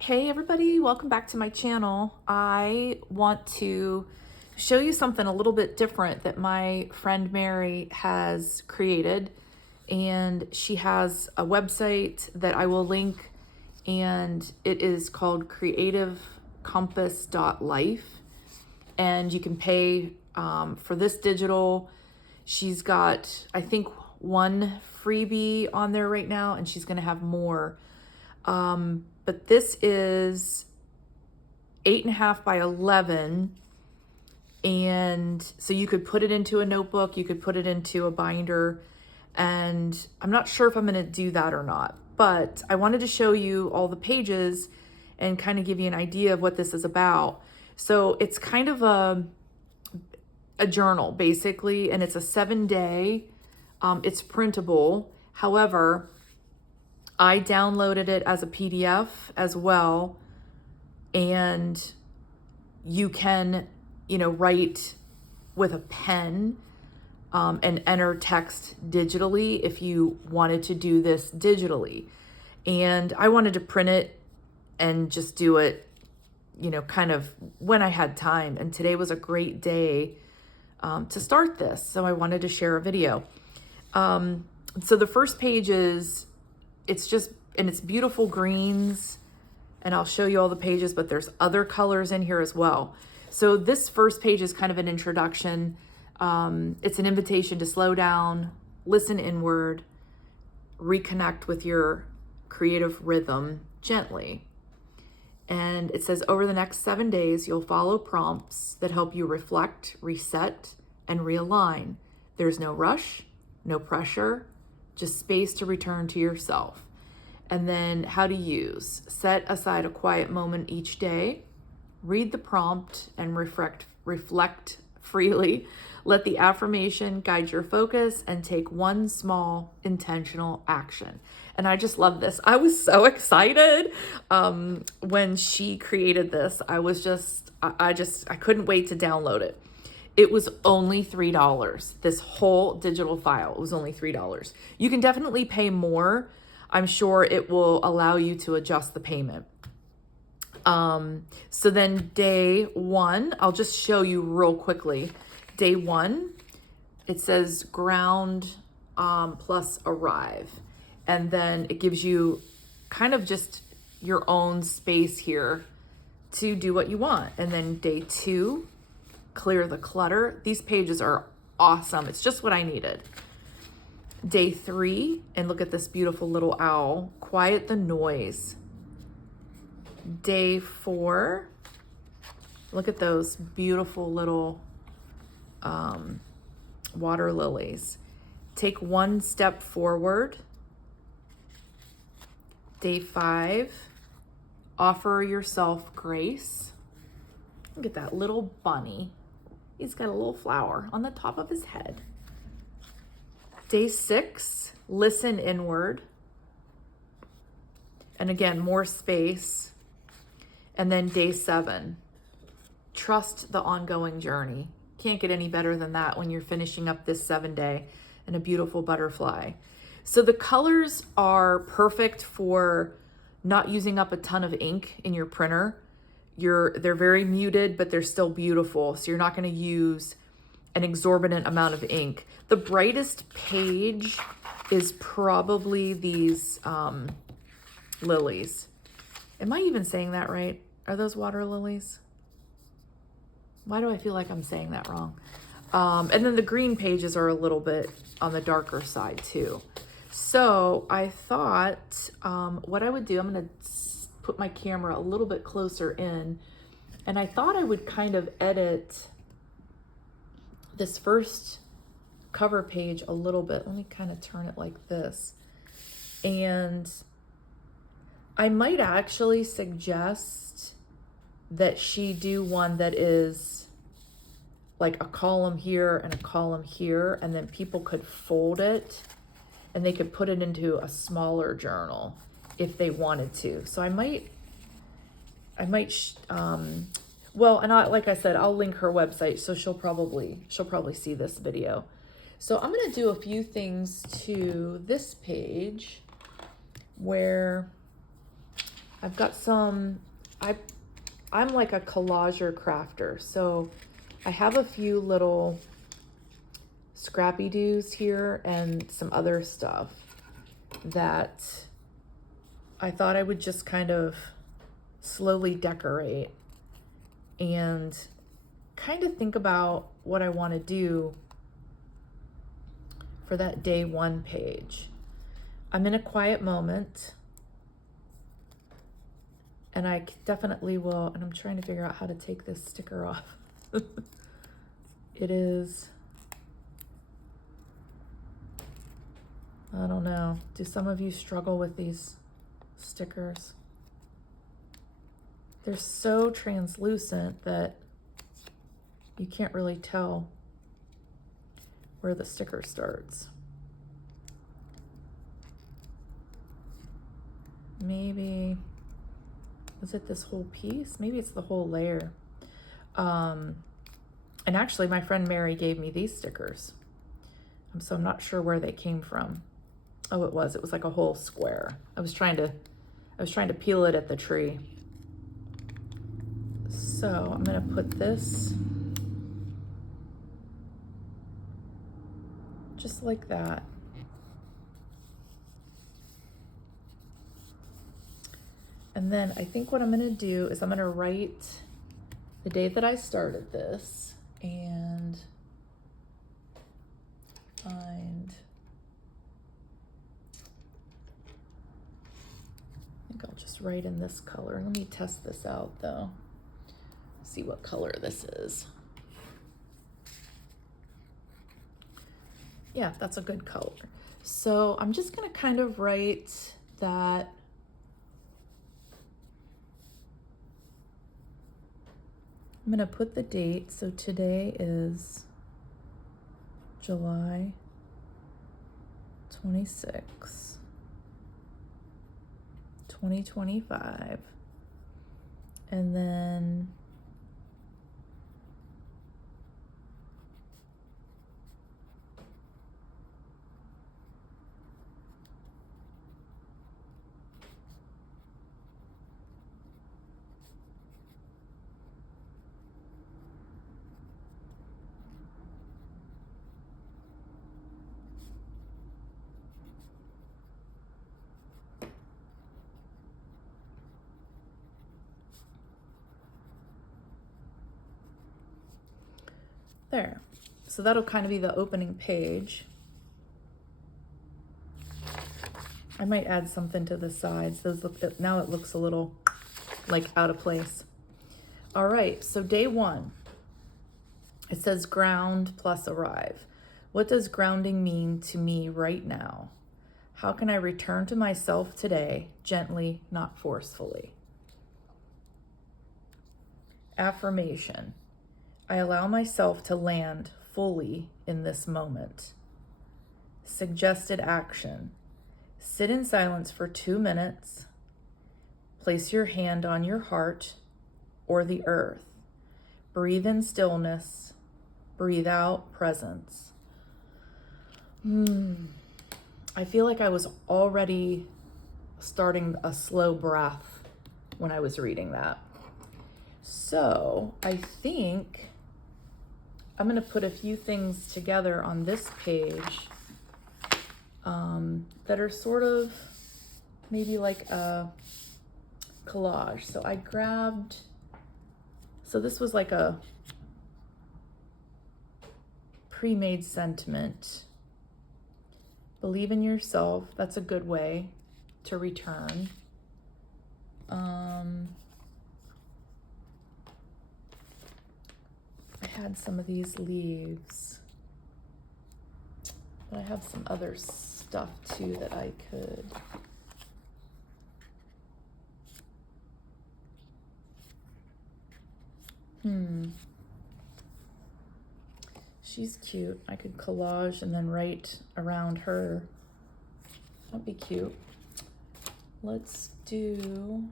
Hey everybody, welcome back to my channel. I want to show you something a little bit different that my friend Mary has created, and she has a website that I will link, and it is called creativecompass.life, and you can pay for this digital. She's got, I think, one freebie on there right now, and she's going to have more. But this is 8.5 by 11. And so you could put it into a notebook, you could put it into a binder, and I'm not sure if I'm going to do that or not, but I wanted to show you all the pages and kind of give you an idea of what this is about. So it's kind of a journal basically, and it's a 7-day, it's printable. However, I downloaded it as a PDF as well, and you can, write with a pen and enter text digitally if you wanted to do this digitally. And I wanted to print it and just do it, kind of when I had time. And today was a great day to start this. So I wanted to share a video. So the first page is, it's beautiful greens, and I'll show you all the pages, but there's other colors in here as well. So this first page is kind of an introduction. It's an invitation to slow down, listen inward, reconnect with your creative rhythm gently. And it says, over the next 7 days, you'll follow prompts that help you reflect, reset, and realign. There's no rush, no pressure, just space to return to yourself. And then how to use. Set aside a quiet moment each day. Read the prompt and reflect freely. Let the affirmation guide your focus and take one small intentional action. And I just love this. I was so excited when she created this. I couldn't wait to download it. It was only $3. This whole digital file was only $3. You can definitely pay more. I'm sure it will allow you to adjust the payment. So then day 1, I'll just show you real quickly. Day 1, it says ground plus arrive. And then it gives you kind of just your own space here to do what you want. And then day 2, clear the clutter. These pages are awesome. It's just what I needed. Day 3, and look at this beautiful little owl, quiet the noise. Day 4, look at those beautiful little water lilies. Take one step forward. Day 5, offer yourself grace. Look at that little bunny. He's got a little flower on the top of his head. Day 6, listen inward. And again, more space. And then day 7, trust the ongoing journey. Can't get any better than that when you're finishing up this 7-day and a beautiful butterfly. So the colors are perfect for not using up a ton of ink in your printer. They're very muted, but they're still beautiful. So you're not going to use an exorbitant amount of ink. The brightest page is probably these lilies. Am I even saying that right? Are those water lilies? Why do I feel like I'm saying that wrong? And then the green pages are a little bit on the darker side too. So I thought what I would do, I'm going to put my camera a little bit closer in, and I thought I would kind of edit this first cover page a little bit. Let me kind of turn it like this. And I might actually suggest that she do one that is like a column here and a column here, and then people could fold it and they could put it into a smaller journal if they wanted to. So I might, well, and like I said, I'll link her website, so she'll probably see this video. So I'm going to do a few things to this page where I've got some, I'm like a collager crafter, so I have a few little scrappy doos here and some other stuff that I thought I would just kind of slowly decorate and kind of think about what I want to do for that day one page. I'm in a quiet moment, and I definitely will, and I'm trying to figure out how to take this sticker off. It is, I don't know. Do some of you struggle with these stickers? They're so translucent that you can't really tell where the sticker starts. Maybe, is it this whole piece? Maybe it's the whole layer. And actually my friend Mary gave me these stickers. So I'm not sure where they came from. Oh, it was like a whole square. I was trying to peel it at the tree. So I'm gonna put this just like that. And then I think what I'm gonna do is I'm gonna write the day that I started this and find, I think I'll just write in this color. Let me test this out though. See what color this is. Yeah, that's a good color. So I'm just gonna kind of write that I'm gonna put the date. So today is July 26th, 2025. And then there. So that'll kind of be the opening page. I might add something to the sides. Those look, now it looks a little like out of place. All right, so day one, it says ground plus arrive. What does grounding mean to me right now? How can I return to myself today, gently, not forcefully? Affirmation. I allow myself to land fully in this moment. Suggested action. Sit in silence for 2 minutes. Place your hand on your heart or the earth. Breathe in stillness. Breathe out presence. I feel like I was already starting a slow breath when I was reading that. So I think I'm going to put a few things together on this page that are sort of maybe like a collage. So I grabbed, so this was like a pre-made sentiment. Believe in yourself. That's a good way to return. I had some of these leaves, but I have some other stuff too that I could. She's cute. I could collage and then write around her. That'd be cute. Let's do,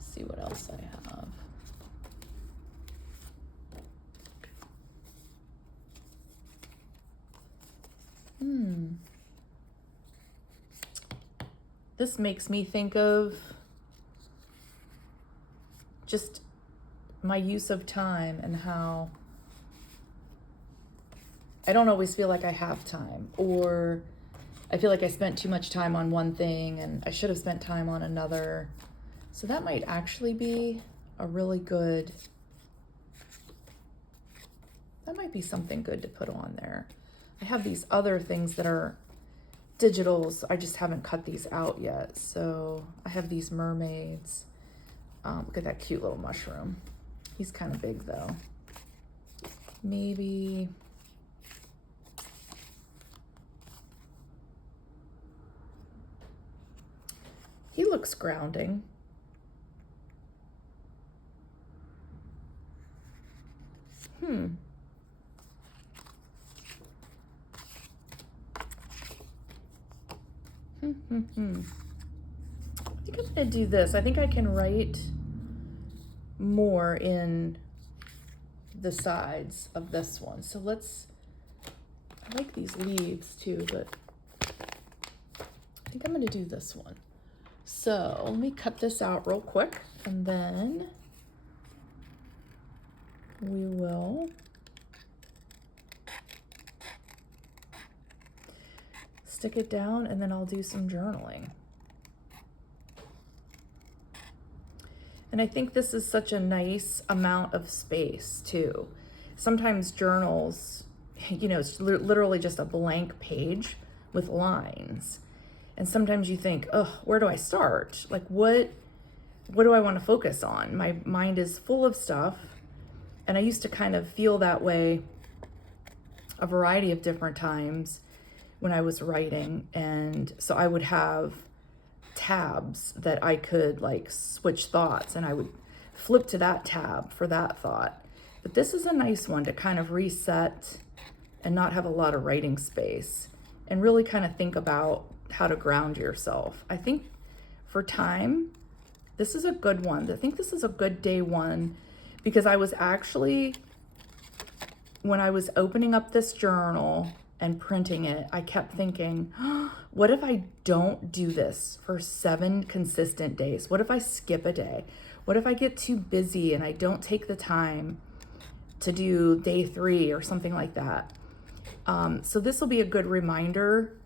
see what else I have. This makes me think of just my use of time and how I don't always feel like I have time, or I feel like I spent too much time on one thing and I should have spent time on another. So that might actually be a really good, that might be something good to put on there. I have these other things that are digitals. I just haven't cut these out yet. So I have these mermaids. Look at that cute little mushroom. He's kind of big though. Maybe he looks grounding. I think I'm gonna do this. I think I can write more in the sides of this one. So let's, I like these leaves too, but I think I'm gonna do this one. So let me cut this out real quick, and then we will stick it down, and then I'll do some journaling. And I think this is such a nice amount of space too. Sometimes journals, you know, it's literally just a blank page with lines. And sometimes you think, oh, where do I start? Like, what do I want to focus on? My mind is full of stuff. And I used to kind of feel that way a variety of different times when I was writing. And so I would have tabs that I could like switch thoughts, and I would flip to that tab for that thought. But this is a nice one to kind of reset and not have a lot of writing space, and really kind of think about how to ground yourself. I think for time, this is a good one. I think this is a good day one, because I was actually, when I was opening up this journal and printing it, I kept thinking, oh, what if I don't do this for 7 consistent days? What if I skip a day? What if I get too busy and I don't take the time to do day 3 or something like that? So this will be a good reminder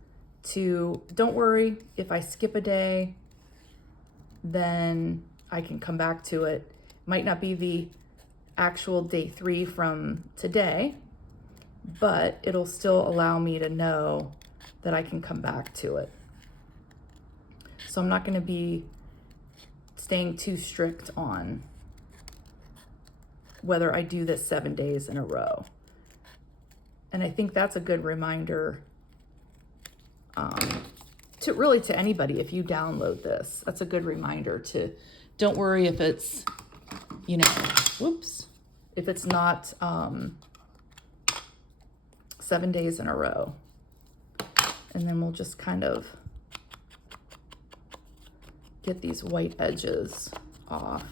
to, don't worry, if I skip a day, then I can come back to it. Might not be the actual day 3 from today, but it'll still allow me to know that I can come back to it. So I'm not going to be staying too strict on whether I do this 7 days in a row. And I think that's a good reminder to anybody. If you download this, that's a good reminder to, don't worry if it's, you know, whoops, if it's not 7 days in a row. And then we'll just kind of get these white edges off.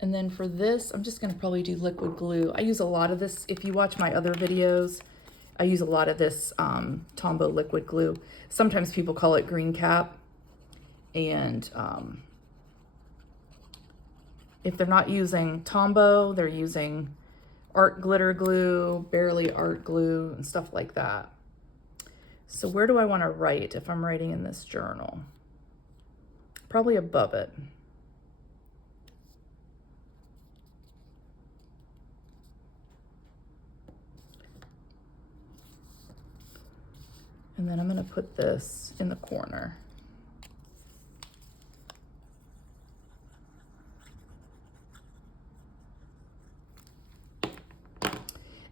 And then for this, I'm just gonna probably do liquid glue. I use a lot of this. If you watch my other videos, I use a lot of this Tombow liquid glue. Sometimes people call it green cap. And if they're not using Tombow, they're using art glitter glue, Barely art glue, and stuff like that. So where do I want to write if I'm writing in this journal? Probably above it. And then I'm going to put this in the corner.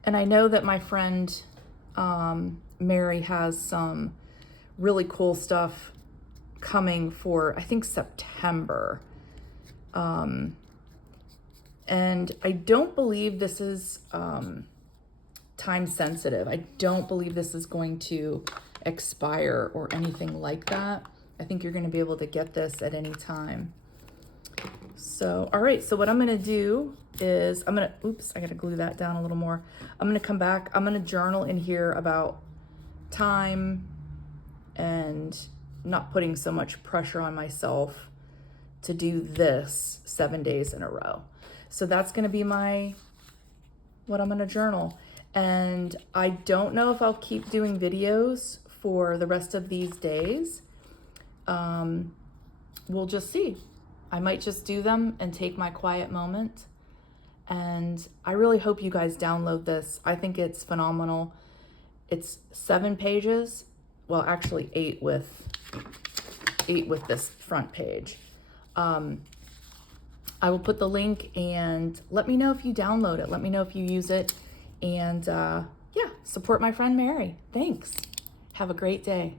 And I know that my friend Mary has some really cool stuff coming for, I think, September. And I don't believe this is time sensitive. I don't believe this is going to expire or anything like that. I think you're going to be able to get this at any time. So, all right, so what I'm gonna do is oops, I gotta glue that down a little more. I'm gonna come back, I'm gonna journal in here about time and not putting so much pressure on myself to do this 7 days in a row. So that's gonna be what I'm gonna journal. And I don't know if I'll keep doing videos for the rest of these days. We'll just see. I might just do them and take my quiet moment. And I really hope you guys download this. I think it's phenomenal. It's 7 pages. Well, actually 8 with this front page. I will put the link, and let me know if you download it. Let me know if you use it. And yeah, support my friend Mary. Thanks. Have a great day.